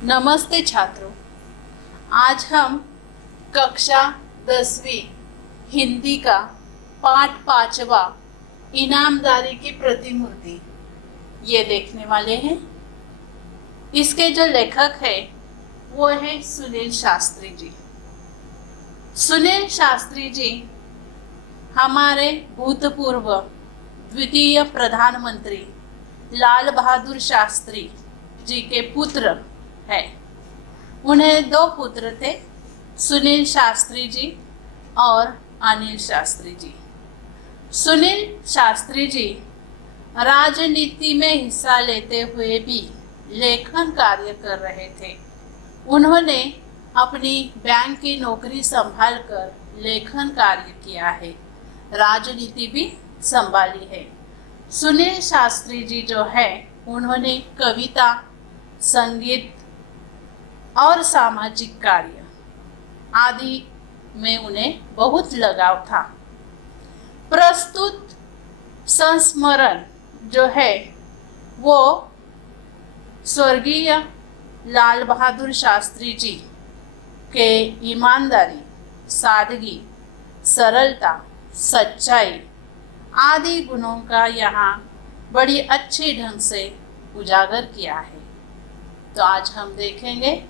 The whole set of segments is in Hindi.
नमस्ते छात्रों। आज हम कक्षा 10वीं हिंदी का पाठ 5वां इनामदारी की प्रतिमूर्ति ये देखने वाले हैं। इसके जो लेखक है वो है सुनील शास्त्री जी। सुनील शास्त्री जी हमारे भूतपूर्व द्वितीय प्रधानमंत्री लाल बहादुर शास्त्री जी के पुत्र है। उन्हें दो पुत्र थे, सुनील शास्त्री जी और अनिल शास्त्री जी। सुनील शास्त्री जी राजनीति में हिस्सा लेते हुए भी लेखन कार्य कर रहे थे। उन्होंने अपनी बैंक की नौकरी संभालकर लेखन कार्य किया है, राजनीति भी संभाली है। सुनील शास्त्री जी जो है उन्होंने कविता, संगीत और सामाजिक कार्य आदि में उन्हें बहुत लगाव था। प्रस्तुत संस्मरण जो है वो स्वर्गीय लाल बहादुर शास्त्री जी के ईमानदारी, सादगी, सरलता, सच्चाई आदि गुणों का यहाँ बड़ी अच्छे ढंग से उजागर किया है। तो आज हम देखेंगे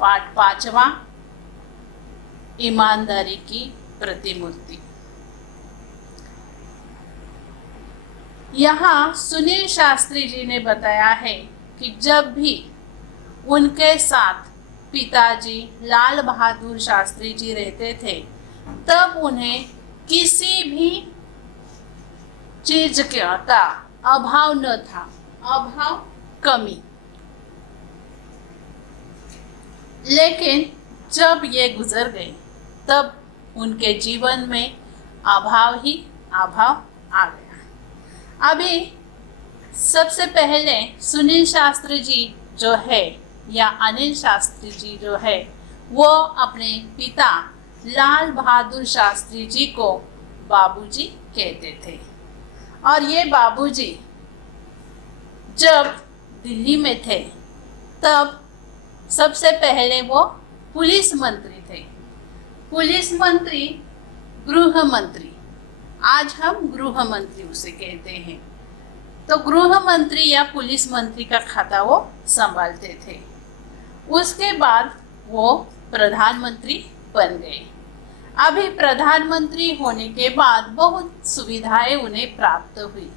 पाठ 5वां ईमानदारी की प्रतिमूर्ति। यहाँ सुनील शास्त्री जी ने बताया है कि जब भी उनके साथ पिताजी लाल बहादुर शास्त्री जी रहते थे तब उन्हें किसी भी चीज का अभाव न था, अभाव कमी। लेकिन जब ये गुजर गए तब उनके जीवन में अभाव ही अभाव आ गया। अभी सबसे पहले सुनील शास्त्री जी जो है या अनिल शास्त्री जी जो है वो अपने पिता लाल बहादुर शास्त्री जी को बाबूजी कहते थे। और ये बाबूजी जब दिल्ली में थे तब सबसे पहले वो पुलिस मंत्री थे। पुलिस मंत्री, गृह मंत्री, आज हम गृह मंत्री उसे कहते हैं। तो गृह मंत्री या पुलिस मंत्री का खाता वो संभालते थे। उसके बाद वो प्रधानमंत्री बन गए। अभी प्रधानमंत्री होने के बाद बहुत सुविधाएं उन्हें प्राप्त हुई,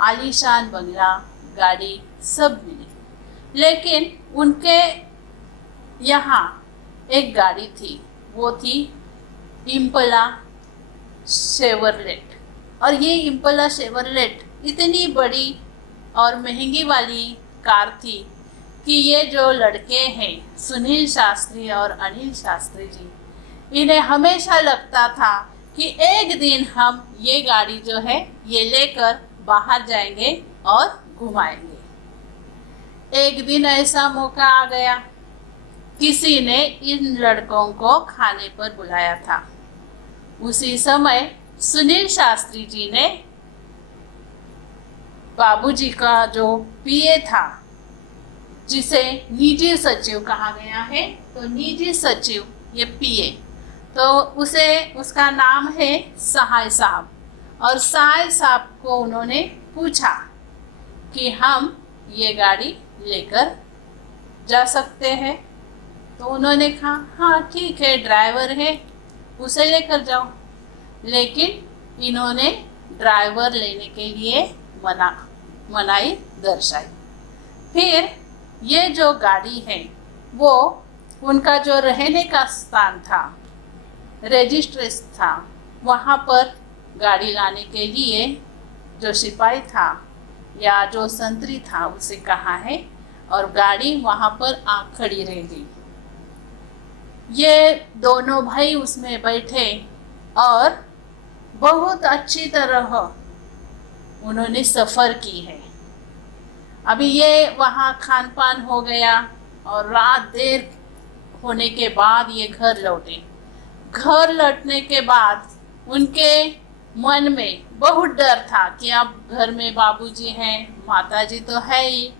आलीशान बंगला, गाड़ी सब मिली। लेकिन उनके यहाँ एक गाड़ी थी, वो थी इम्पला शेवरलेट। और ये इम्पला शेवरलेट इतनी बड़ी और महंगी वाली कार थी कि ये जो लड़के हैं सुनील शास्त्री और अनिल शास्त्री जी, इन्हें हमेशा लगता था कि एक दिन हम ये गाड़ी जो है ये लेकर बाहर जाएंगे और घुमाएंगे। एक दिन ऐसा मौका आ गया, किसी ने इन लड़कों को खाने पर बुलाया था। उसी समय सुनील शास्त्री जी ने बाबूजी का जो पीए था, जिसे निजी सचिव कहा गया है, तो निजी सचिव ये पीए, तो उसका नाम है सहाय साहब। और सहाय साहब को उन्होंने पूछा कि हम ये गाड़ी लेकर जा सकते हैं। तो उन्होंने कहा हाँ ठीक है, ड्राइवर है उसे लेकर जाओ। लेकिन इन्होंने ड्राइवर लेने के लिए मनाही दर्शाई। फिर ये जो गाड़ी है वो उनका जो रहने का स्थान था, रजिस्ट्रेशन था, वहाँ पर गाड़ी लाने के लिए जो सिपाही था या जो संतरी था उसे कहा है, और गाड़ी वहाँ पर आ खड़ी रह गई। ये दोनों भाई उसमें बैठे और बहुत अच्छी तरह उन्होंने सफ़र की है। अभी ये वहाँ खान पान हो गया और रात देर होने के बाद ये घर लौटे। घर लौटने के बाद उनके मन में बहुत डर था कि अब घर में बाबूजी हैं, माताजी तो है ही,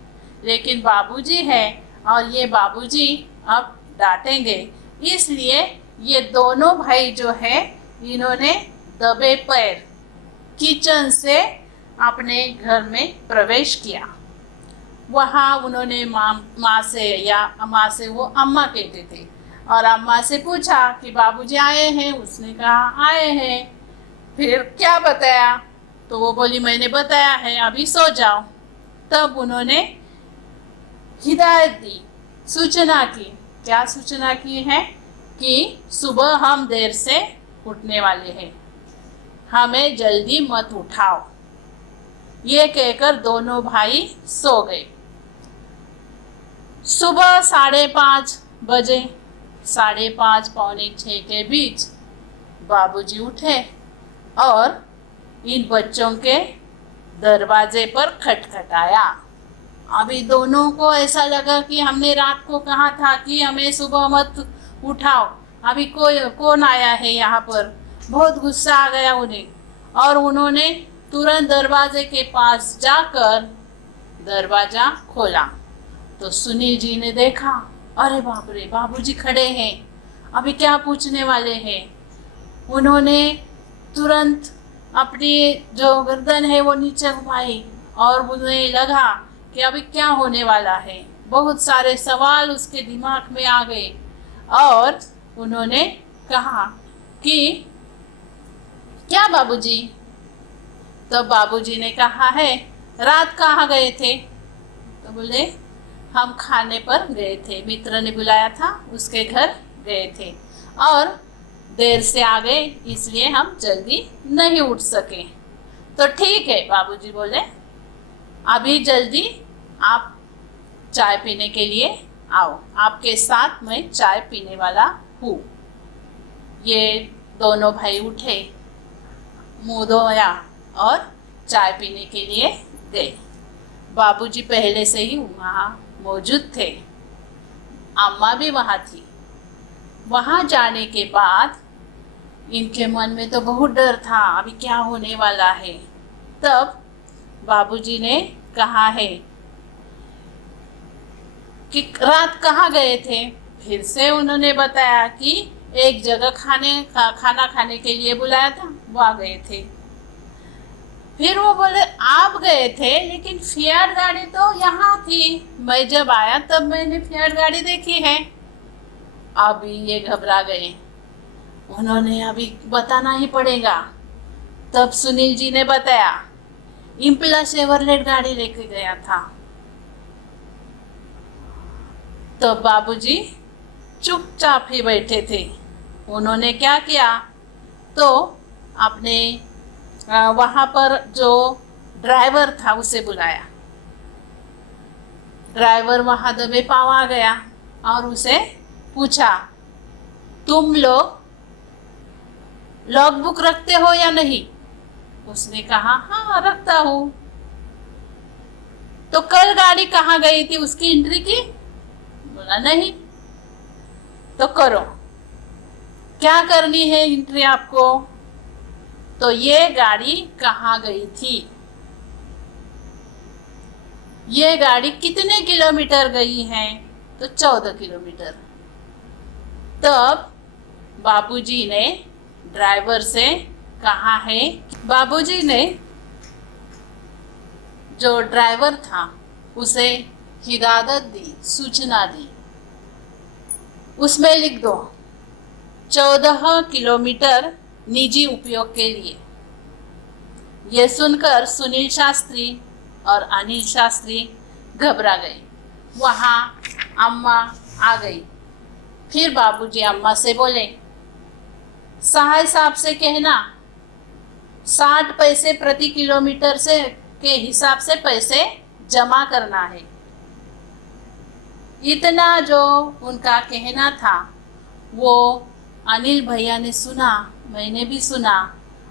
लेकिन बाबूजी है और ये बाबूजी अब डांटेंगे। इसलिए ये दोनों भाई जो है इन्होंने दबे पैर किचन से अपने घर में प्रवेश किया। वहाँ उन्होंने माँ से, या माँ से वो अम्मा कहते थे, और अम्मा से पूछा कि बाबूजी आए हैं। उसने कहा आए हैं। फिर क्या बताया? तो वो बोली मैंने बताया है, अभी सो जाओ। तब उन्होंने हिदायत दी, सूचना की। क्या सूचना की है? कि सुबह हम देर से उठने वाले हैं, हमें जल्दी मत उठाओ। ये कहकर दोनों भाई सो गए। सुबह 5:30 बजे, 5:30 पौने 6 के बीच बाबूजी उठे और इन बच्चों के दरवाजे पर खटखटाया। अभी दोनों को ऐसा लगा कि हमने रात को कहा था कि हमें सुबह मत उठाओ, अभी कौन आया है यहाँ पर। बहुत गुस्सा आ गया उन्हें, और उन्होंने तुरंत दरवाजे के पास जाकर दरवाजा खोला। तो सुनील जी ने देखा, अरे बाप रे, बाबूजी खड़े हैं, अभी क्या पूछने वाले हैं। उन्होंने तुरंत अपनी जो गर्दन है वो नीचे घुमाई और उन्हें लगा कि अभी क्या होने वाला है। बहुत सारे सवाल उसके दिमाग में आ गए और उन्होंने कहा कि क्या बाबूजी? तो बाबूजी ने कहा है रात कहाँ गए थे? तो बोले हम खाने पर गए थे, मित्र ने बुलाया था, उसके घर गए थे और देर से आ गए, इसलिए हम जल्दी नहीं उठ सके। तो ठीक है, बाबूजी बोले अभी जल्दी आप चाय पीने के लिए आओ, आपके साथ मैं चाय पीने वाला हूँ। ये दोनों भाई उठे, मुँह धोया और चाय पीने के लिए गए। बाबूजी पहले से ही वहाँ मौजूद थे, अम्मा भी वहाँ थी। वहाँ जाने के बाद इनके मन में तो बहुत डर था, अभी क्या होने वाला है। तब बाबूजी ने कहा है कि रात कहाँ गए थे। फिर से उन्होंने बताया कि एक जगह खाना खाने के लिए बुलाया था, वहाँ गए थे। फिर वो बोले आप गए थे, लेकिन फियाट गाड़ी तो यहाँ थी, मैं जब आया तब मैंने फियाट गाड़ी देखी है। अभी ये घबरा गए, उन्होंने अभी बताना ही पड़ेगा। तब सुनील जी ने बताया इम्पला शेवरलेट गाड़ी लेके गया था। तो बाबूजी चुपचाप ही बैठे थे। उन्होंने क्या किया, तो अपने वहाँ पर जो ड्राइवर था उसे बुलाया। ड्राइवर वहाँ दबे पाँव आ गया और उसे पूछा तुम लोग लॉग बुक रखते हो या नहीं? उसने कहा हाँ रखता हूँ। तो कल गाड़ी कहाँ गई थी, उसकी एंट्री की? बोला नहीं। तो करो, क्या करनी है एंट्री आपको? तो ये गाड़ी कहाँ गई थी, ये गाड़ी कितने किलोमीटर गई है? तो 14 किलोमीटर। तब बाबूजी ने ड्राइवर से कहा है, बाबूजी ने जो ड्राइवर था उसे हिदायत दी, सूचना दी, उसमें लिख दो 14 किलोमीटर निजी उपयोग के लिए। यह सुनकर सुनील शास्त्री और अनिल शास्त्री घबरा गए। वहाँ अम्मा आ गई। फिर बाबूजी अम्मा से बोले सहाय साहब से कहना 60 पैसे प्रति किलोमीटर से के हिसाब से पैसे जमा करना है। इतना जो उनका कहना था वो अनिल भैया ने सुना, मैंने भी सुना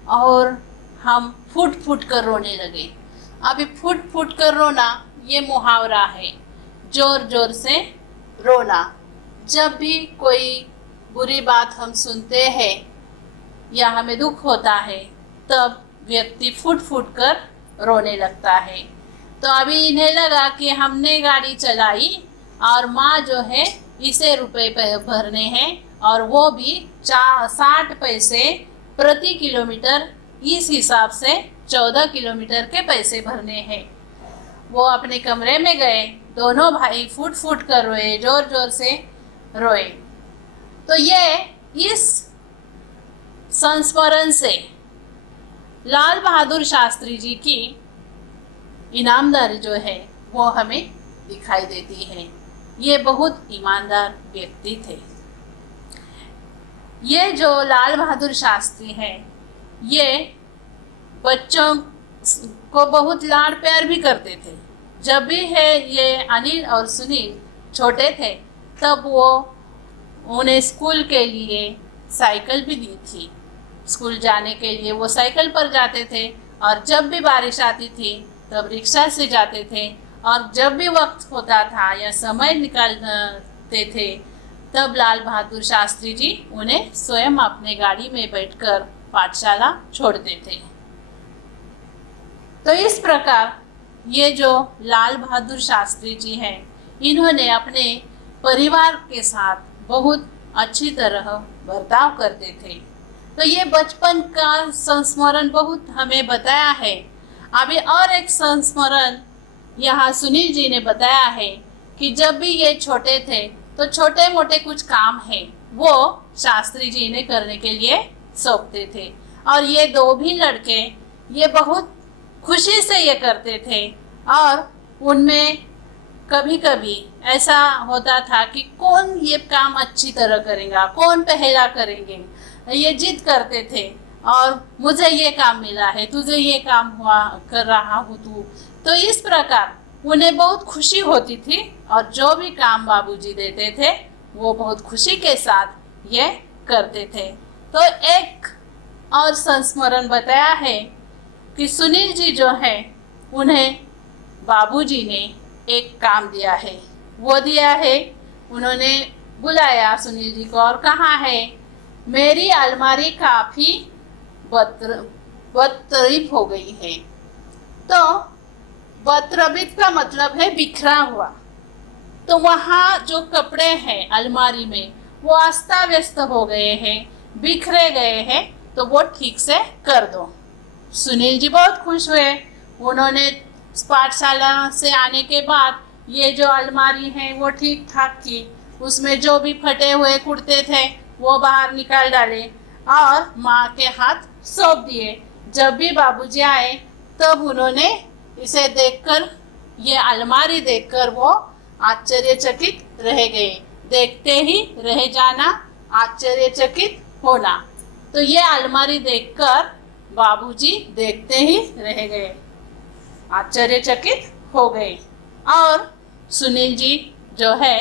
और हम फुट फुट कर रोने लगे। अभी फुट फुट कर रोना ये मुहावरा है, जोर जोर से रोना। जब भी कोई बुरी बात हम सुनते हैं या हमें दुख होता है तब व्यक्ति फुट फुट कर रोने लगता है। तो अभी इन्हें लगा कि हमने गाड़ी चलाई और माँ जो है इसे रुपए भरने हैं और वो भी 60 पैसे प्रति किलोमीटर। इस हिसाब से 14 किलोमीटर के पैसे भरने हैं। वो अपने कमरे में गए, दोनों भाई फुट फुट कर रोए, जोर जोर से रोए। तो ये इस संस्मरण से लाल बहादुर शास्त्री जी की ईमानदारी जो है वो हमें दिखाई देती है। ये बहुत ईमानदार व्यक्ति थे। ये जो लाल बहादुर शास्त्री हैं, ये बच्चों को बहुत लाड़ प्यार भी करते थे। जब भी है ये अनिल और सुनील छोटे थे तब वो उन्हें स्कूल के लिए साइकिल भी दी थी। स्कूल जाने के लिए वो साइकिल पर जाते थे और जब भी बारिश आती थी तब रिक्शा से जाते थे। और जब भी वक्त होता था या समय निकालते थे तब लाल बहादुर शास्त्री जी उन्हें स्वयं अपने गाड़ी में बैठकर पाठशाला छोड़ते थे। तो इस प्रकार ये जो लाल बहादुर शास्त्री जी हैं, इन्होंने अपने परिवार के साथ बहुत अच्छी तरह बर्ताव करते थे। तो ये बचपन का संस्मरण बहुत हमें बताया है। अभी और एक संस्मरण यहाँ सुनील जी ने बताया है कि जब भी ये छोटे थे तो छोटे मोटे कुछ काम है वो शास्त्री जी ने करने के लिए सौंपते थे और ये दो भी लड़के ये बहुत खुशी से ये करते थे। और उनमें कभी कभी ऐसा होता था कि कौन ये काम अच्छी तरह करेगा, कौन पहला करेंगे, ये जिद करते थे। और मुझे ये काम मिला है, तुझे ये काम हुआ कर रहा हूँ तू। तो इस प्रकार उन्हें बहुत खुशी होती थी और जो भी काम बाबूजी देते थे वो बहुत खुशी के साथ ये करते थे। तो एक और संस्मरण बताया है कि सुनील जी जो है उन्हें बाबूजी ने एक काम दिया है। वो दिया है, उन्होंने बुलाया सुनील जी को और कहा है मेरी अलमारी काफ़ी बदतरीफ हो गई है। तो बदतरीफ का मतलब है बिखरा हुआ। तो वहाँ जो कपड़े हैं अलमारी में वो अस्ता व्यस्त हो गए हैं, बिखरे गए हैं, तो वो ठीक से कर दो। सुनील जी बहुत खुश हुए। उन्होंने पाठशाला से आने के बाद ये जो अलमारी है वो ठीक ठाक की, उसमें जो भी फटे हुए कुर्ते थे वो बाहर निकाल डाले और माँ के हाथ सौंप दिए। जब भी बाबूजी आए तब उन्होंने इसे देखकर, ये अलमारी देखकर वो आश्चर्यचकित रह गए। देखते ही रह जाना, आश्चर्यचकित होना। तो ये अलमारी देखकर बाबूजी देखते ही रह गए, आश्चर्यचकित हो गए। और सुनील जी जो है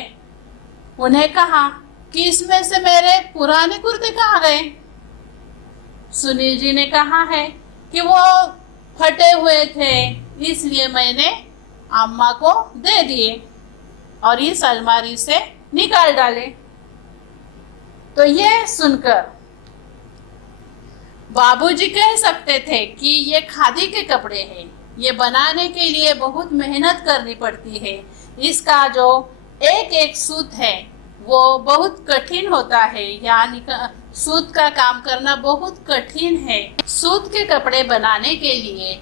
उन्हें कहा कि इसमें से मेरे पुराने कुर्ते कहाँ गए। सुनील जी ने कहा है कि वो फटे हुए थे इसलिए मैंने अम्मा को दे दिए और इस अलमारी से निकाल डाले। तो ये सुनकर बाबूजी कह सकते थे कि ये खादी के कपड़े हैं, ये बनाने के लिए बहुत मेहनत करनी पड़ती है। इसका जो एक एक सूत है वो बहुत कठिन होता है, यानी सूत का काम करना बहुत कठिन है। सूत के कपड़े बनाने के लिए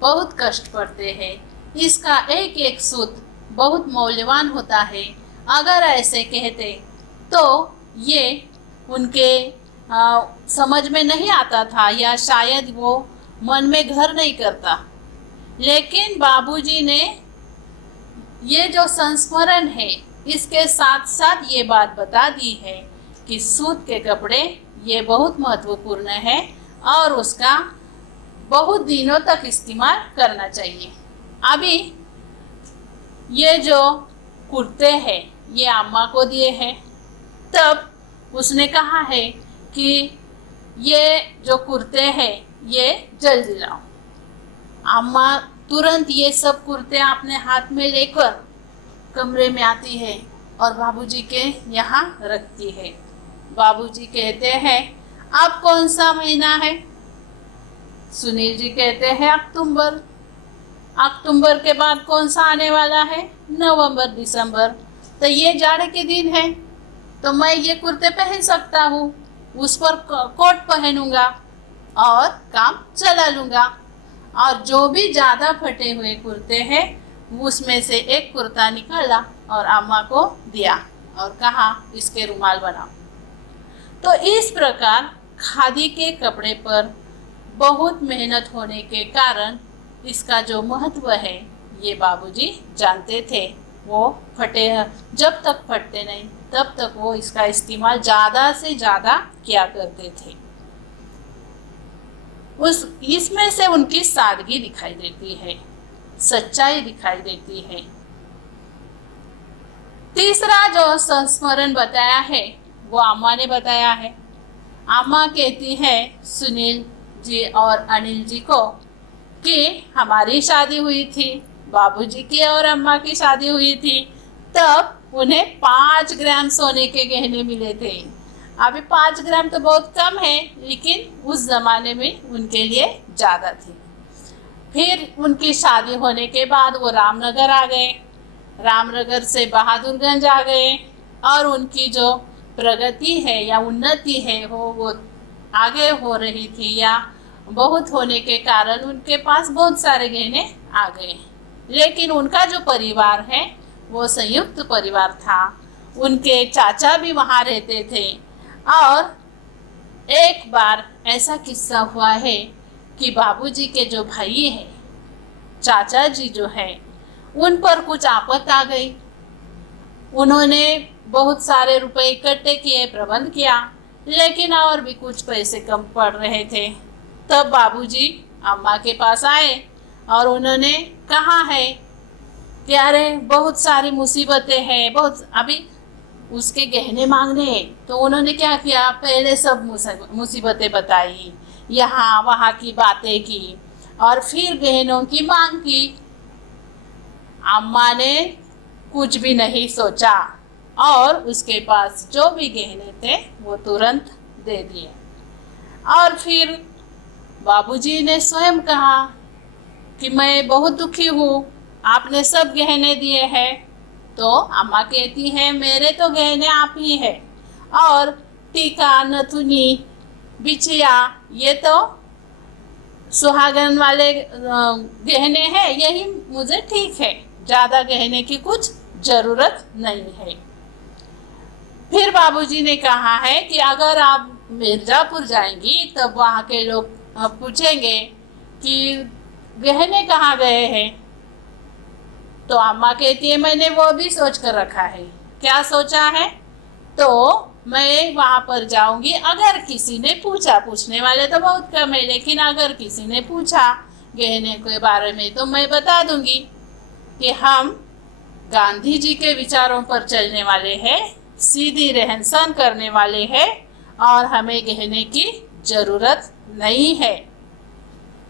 बहुत कष्ट पड़ते हैं। इसका एक एक सूत बहुत मूल्यवान होता है। अगर ऐसे कहते तो ये उनके समझ में नहीं आता था या शायद वो मन में घर नहीं करता। लेकिन बाबूजी ने ये जो संस्मरण है इसके साथ साथ ये बात बता दी है कि सूत के कपड़े ये बहुत महत्वपूर्ण है और उसका बहुत दिनों तक इस्तेमाल करना चाहिए। अभी ये जो कुर्ते हैं ये अम्मा को दिए हैं, तब उसने कहा है कि ये जो कुर्ते हैं ये जल्दी लाओ। अम्मा तुरंत ये सब कुर्ते अपने हाथ में लेकर कमरे में आती है और बाबूजी के यहाँ रखती है। बाबूजी कहते हैं अब कौन सा महीना है? सुनील जी कहते हैं अक्टूबर। अक्टूबर के बाद कौन सा आने वाला है? नवंबर, दिसंबर। तो ये जाड़े के दिन है तो मैं ये कुर्ते पहन सकता हूँ, उस पर कोट पहनूंगा और काम चला लूँगा। और जो भी ज़्यादा फटे हुए कुर्ते हैं उसमें से एक कुर्ता निकाला और अम्मा को दिया और कहा इसके रुमाल बनाओ। तो इस प्रकार खादी के कपड़े पर बहुत मेहनत होने के कारण इसका जो महत्व है ये बाबूजी जानते थे। वो फटे जब तक फटते नहीं तब तक वो इसका इस्तेमाल ज़्यादा से ज़्यादा किया करते थे। इसमें से उनकी सादगी दिखाई देती है, सच्चाई दिखाई देती है। तीसरा जो संस्मरण बताया है वो अम्मा ने बताया है। अम्मा कहती है सुनील जी और अनिल जी को कि हमारी शादी हुई थी, बाबूजी की और अम्मा की शादी हुई थी, तब उन्हें 5 ग्राम सोने के गहने मिले थे। अभी 5 ग्राम तो बहुत कम है, लेकिन उस ज़माने में उनके लिए ज़्यादा थे। फिर उनकी शादी होने के बाद वो रामनगर आ गए, रामनगर से बहादुरगंज आ गए और उनकी जो प्रगति है या उन्नति है वो आगे हो रही थी या बहुत होने के कारण उनके पास बहुत सारे गहने आ गए। लेकिन उनका जो परिवार है वो संयुक्त परिवार था। उनके चाचा भी वहाँ रहते थे और एक बार ऐसा किस्सा हुआ है कि बाबूजी के जो भाई हैं, चाचा जी जो है, उन पर कुछ आफत आ गई। उन्होंने बहुत सारे रुपए इकट्ठे किए, प्रबंध किया, लेकिन और भी कुछ पैसे कम पड़ रहे थे। तब बाबूजी अम्मा के पास आए और उन्होंने कहा है कि अरे बहुत सारी मुसीबतें हैं, बहुत अभी उसके गहने मांगने हैं। तो उन्होंने क्या किया, पहले सब मुसीबतें बताई, यहाँ वहाँ की बातें की और फिर गहनों की मांग की। अम्मा ने कुछ भी नहीं सोचा और उसके पास जो भी गहने थे वो तुरंत दे दिए। और फिर बाबूजी ने स्वयं कहा कि मैं बहुत दुखी हूँ, आपने सब गहने दिए हैं। तो अम्मा कहती है मेरे तो गहने आप ही है, और टीका, नथुनी, बिछिया ये तो सुहागन वाले गहने हैं, यही मुझे ठीक है, ज़्यादा गहने की कुछ ज़रूरत नहीं है। फिर बाबूजी ने कहा है कि अगर आप मिर्ज़ापुर जाएंगी तब वहाँ के लोग पूछेंगे कि गहने कहाँ गए हैं। तो अम्मा कहती है मैंने वो भी सोच कर रखा है। क्या सोचा है? तो मैं वहाँ पर जाऊँगी, अगर किसी ने पूछा, पूछने वाले तो बहुत कम है, लेकिन अगर किसी ने पूछा गहने के बारे में तो मैं बता दूँगी कि हम गांधी जी के विचारों पर चलने वाले हैं, सीधी रहन सहन करने वाले हैं और हमें गहने की ज़रूरत नहीं है।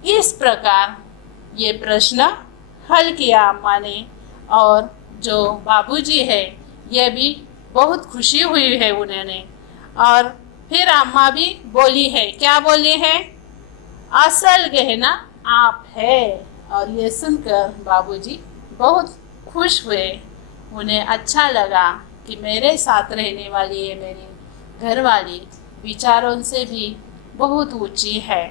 इस प्रकार ये प्रश्न हल किया अम्मा ने, और जो बाबूजी है ये भी बहुत खुशी हुई है उन्होंने। और फिर अम्मा भी बोली है, क्या बोली है? असल गहना आप है। और ये सुनकर बाबूजी बहुत खुश हुए, उन्हें अच्छा लगा कि मेरे साथ रहने वाली ये मेरी घरवाली विचारों से भी बहुत ऊंची है।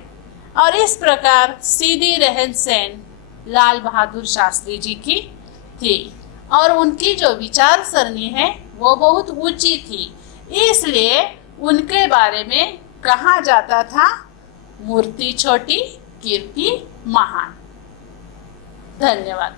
और इस प्रकार सीधी रहन सहन लाल बहादुर शास्त्री जी की थी और उनकी जो विचार सरणी है वो बहुत ऊंची थी, इसलिए उनके बारे में कहा जाता था मूर्ति छोटी कीर्ति महान। धन्यवाद।